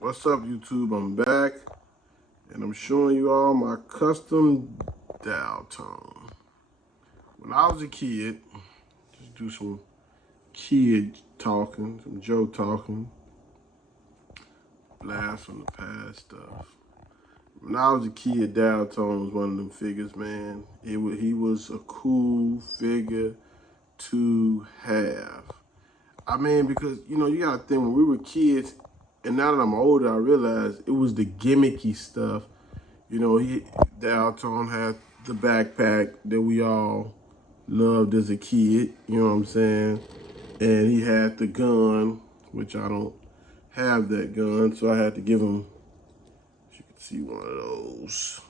What's up, YouTube? I'm back, and I'm showing you all my custom Dialtone. When I was a kid, just do some kid talking, some Joe talking, blast from the past stuff. When I was a kid, Dialtone was one of them figures, man. He was a cool figure to have. I mean, because, you gotta think, when we were kids, and now that I'm older, I realize it was the gimmicky stuff. Dialtone had the backpack that we all loved as a kid, you know what I'm saying? And he had the gun, which I don't have that gun, so I had to give him, as you can see, one of those.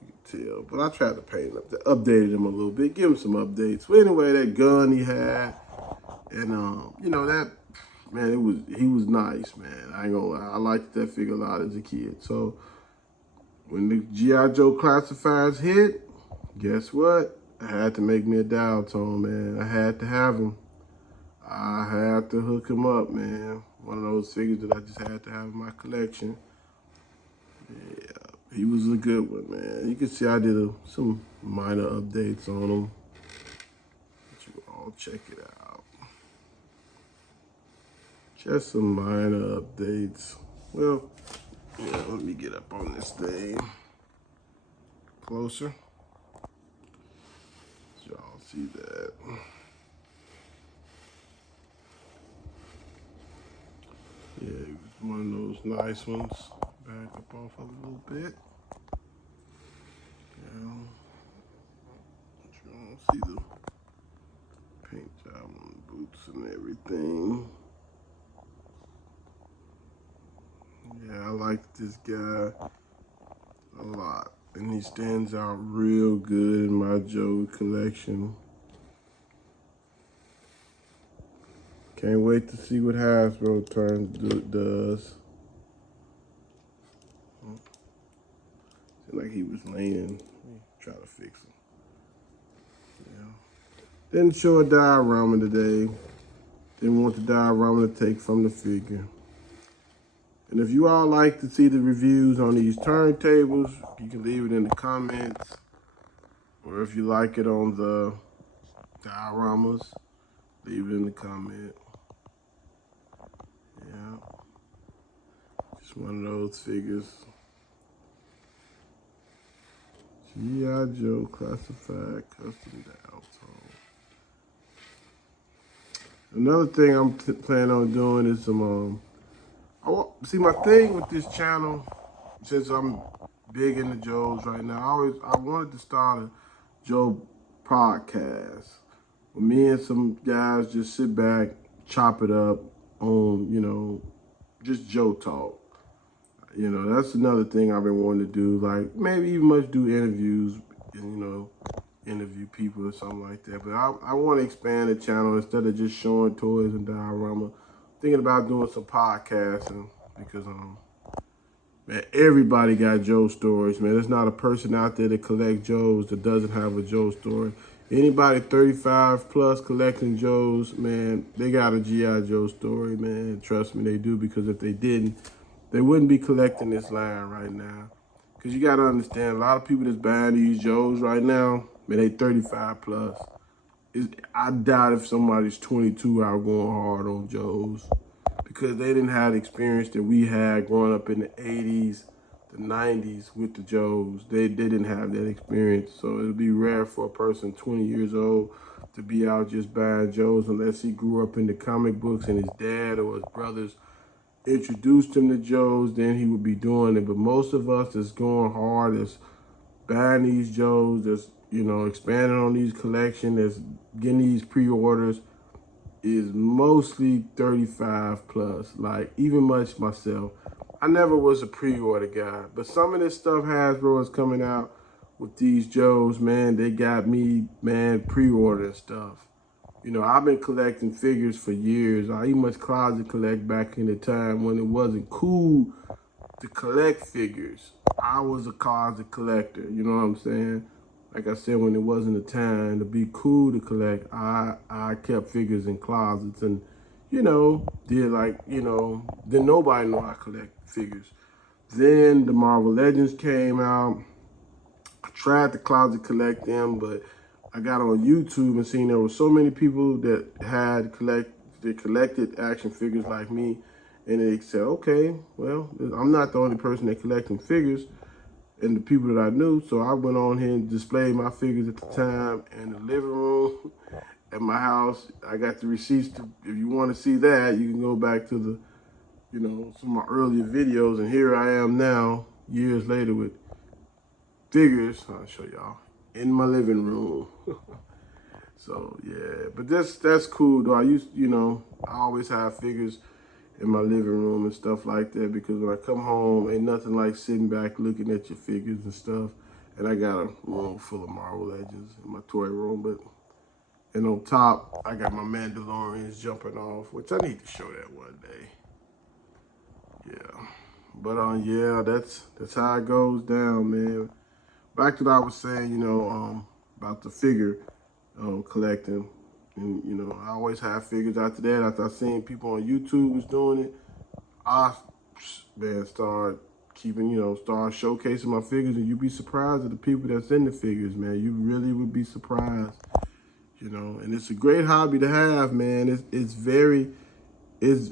You can tell, but I tried to paint him up, updated him a little bit, give him some updates. But anyway, that gun he had, and that, man, he was nice, man. I ain't gonna lie, I liked that figure a lot as a kid. So when the G.I. Joe classifieds hit, guess what? I had to make me a Dialtone, man. I had to have him. I had to hook him up, man. One of those figures that I just had to have in my collection. Yeah, he was a good one, man. You can see I did some minor updates on him. But you all check it out. Just some minor updates. Well, yeah, let me get up on this thing closer. So y'all see that. Yeah, it was one of those nice ones. Back up off a little bit. Yeah. You don't see the paint job on the boots and everything. Yeah, I like this guy a lot. And he stands out real good in my Joe collection. Can't wait to see what Hasbro does. Seemed like he was leaning. Try to fix him. Yeah. Didn't show a diorama today. Didn't want the diorama to take from the figure. And if you all like to see the reviews on these turntables, you can leave it in the comments. Or if you like it on the dioramas, leave it in the comment. Yeah. Just one of those figures. G.I. Joe Classified Custom Dialtone. Another thing I'm planning on doing is some, see, my thing with this channel, since I'm big into Joes right now, I wanted to start a Joe podcast. Where me and some guys just sit back, chop it up on, just Joe talk. That's another thing I've been wanting to do. Like, maybe even much do interviews, interview people or something like that. But I want to expand the channel instead of just showing toys and diorama. Thinking about doing some podcasting because, man, everybody got Joe stories, man. There's not a person out there that collects Joes that doesn't have a Joe story. Anybody 35 plus collecting Joes, man, they got a G.I. Joe story, man. Trust me, they do, because if they didn't, they wouldn't be collecting this line right now. Because you got to understand, a lot of people that's buying these Joes right now, man, they 35 plus. I doubt if somebody's 22 out going hard on Joes, because they didn't have the experience that we had growing up in the 80s, the 90s with the Joes. They didn't have that experience. So it'll be rare for a person 20 years old to be out just buying Joes unless he grew up in the comic books and his dad or his brothers introduced him to Joes, then he would be doing it. But most of us that's going hard, that's buying these Joes, that's, expanding on these collections, that's getting these pre-orders, is mostly 35 plus. Like, even much myself, I never was a pre-order guy, but some of this stuff Hasbro is coming out with these Joes, man, they got me, man, pre-ordering stuff. I've been collecting figures for years. I even much closet collect back in the time when it wasn't cool to collect figures. I was a closet collector, you know what I'm saying? Like I said, when it wasn't a time to be cool to collect, I kept figures in closets. And, did like, then nobody knew I collect figures. Then the Marvel Legends came out. I tried to closet collect them, but I got on YouTube and seen there were so many people that collected action figures like me, and they said, okay, well, I'm not the only person that collecting figures, and the people that I knew, so I went on here and displayed my figures at the time in the living room at my house. I got the receipts. If you want to see that, you can go back to the, some of my earlier videos, and here I am now, years later with figures. I'll show y'all in my living room. So yeah, but that's cool though. I always have figures in my living room and stuff like that, because when I come home, ain't nothing like sitting back looking at your figures and stuff. And I got a room full of Marvel Legends in my toy room, and on top, I got my Mandalorians jumping off, which I need to show that one day. Yeah, but yeah, that's how it goes down, man. Back to what I was saying, about the figure collecting. And, I always have figures after that. After I seen people on YouTube was doing it, I, man, start showcasing my figures, and you'd be surprised at the people that's in the figures, man. You really would be surprised, and it's a great hobby to have, man. It's very, it's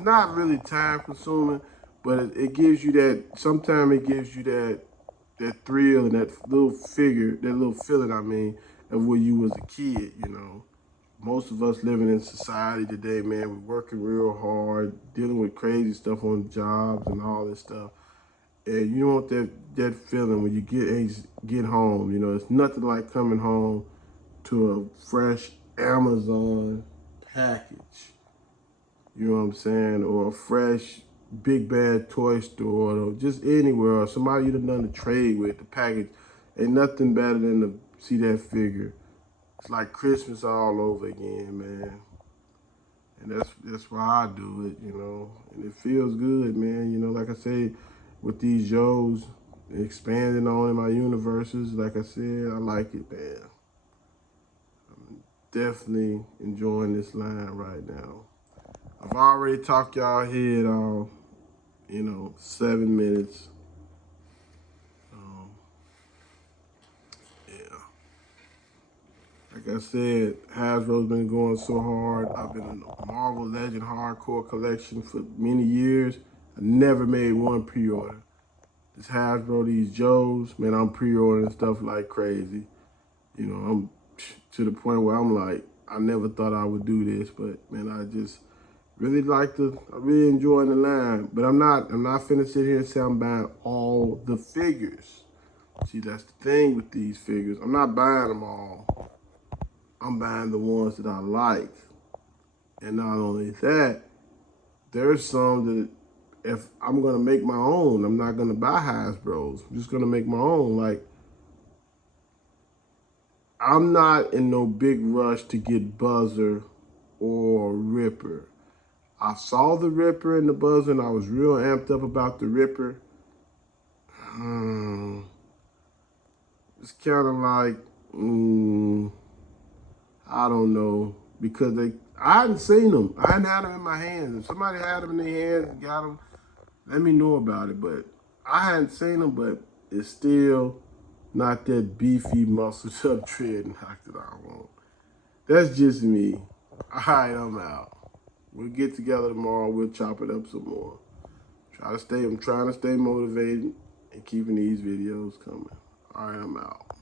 not really time consuming, but it gives you sometimes it gives you that thrill and that little feeling, of where you was a kid, Most of us living in society today, man, we're working real hard, dealing with crazy stuff on jobs and all this stuff. And you want that feeling when you get home, it's nothing like coming home to a fresh Amazon package. You know what I'm saying? Or a fresh big bad toy store, or just anywhere, or somebody you've done the trade with, the package. Ain't nothing better than to see that figure. It's like Christmas all over again, man. And that's why I do it, And it feels good, man. Like I say, with these Joes, expanding on in my universes, like I said, I like it, man. I'm definitely enjoying this line right now. I've already talked y'all head off, 7 minutes. Yeah. Like I said, Hasbro's been going so hard. I've been in a Marvel Legend hardcore collection for many years. I never made one pre-order. This Hasbro, these Joes, man, I'm pre-ordering stuff like crazy. I'm to the point where I'm like, I never thought I would do this, but man, I just I really enjoy the line. But I'm not finna sit here and say I'm buying all the figures. See, that's the thing with these figures. I'm not buying them all. I'm buying the ones that I like. And not only that, there's some that if I'm gonna make my own, I'm not gonna buy Hasbro's. I'm just gonna make my own. Like, I'm not in no big rush to get Buzzer or Ripper. I saw the Ripper and the Buzzer, and I was real amped up about the Ripper. It's kind of like, I don't know, because I hadn't seen them. I hadn't had them in my hands. If somebody had them in their hands and got them, let me know about it. But I hadn't seen them, but it's still not that beefy, muscled up dreadnought that I want. That's just me. All right, I'm out. We'll get together tomorrow. We'll chop it up some more. I'm trying to stay motivated and keeping these videos coming. All right, I'm out.